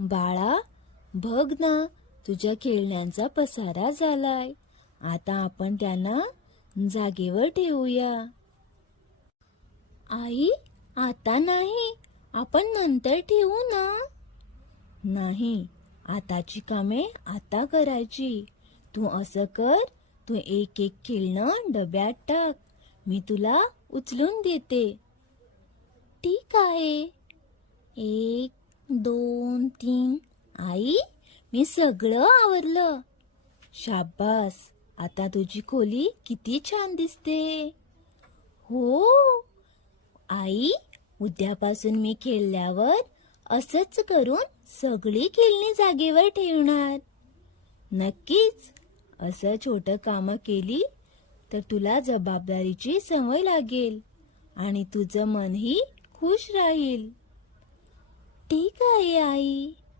बाळा, बघ ना, तुझ्या खेळण्यांचा पसारा झालाय. आता आपण त्यांना जागेवर ठेवूया. आई, आता नाही, आपण नंतर ठेवू ना. नाही, आताची कामे आता करायची. तू असं कर, तू एक एक खेळणं डब्यात टाक. मी तुला उचलून देते. ठीक आहे. 1, 2, 3. आई, मी सगळं आवरलं. शाब्बास, आता तुझी खोली किती छान दिसते. हो आई, उद्यापासून मी खेळल्यावर असंच करून सगळी खेळणी जागेवर ठेवणार. नक्कीच. असं छोटं कामं केली तर तुला जबाबदारीची सवय लागेल आणि तुझं मनही खुश राहील. ठीक आहे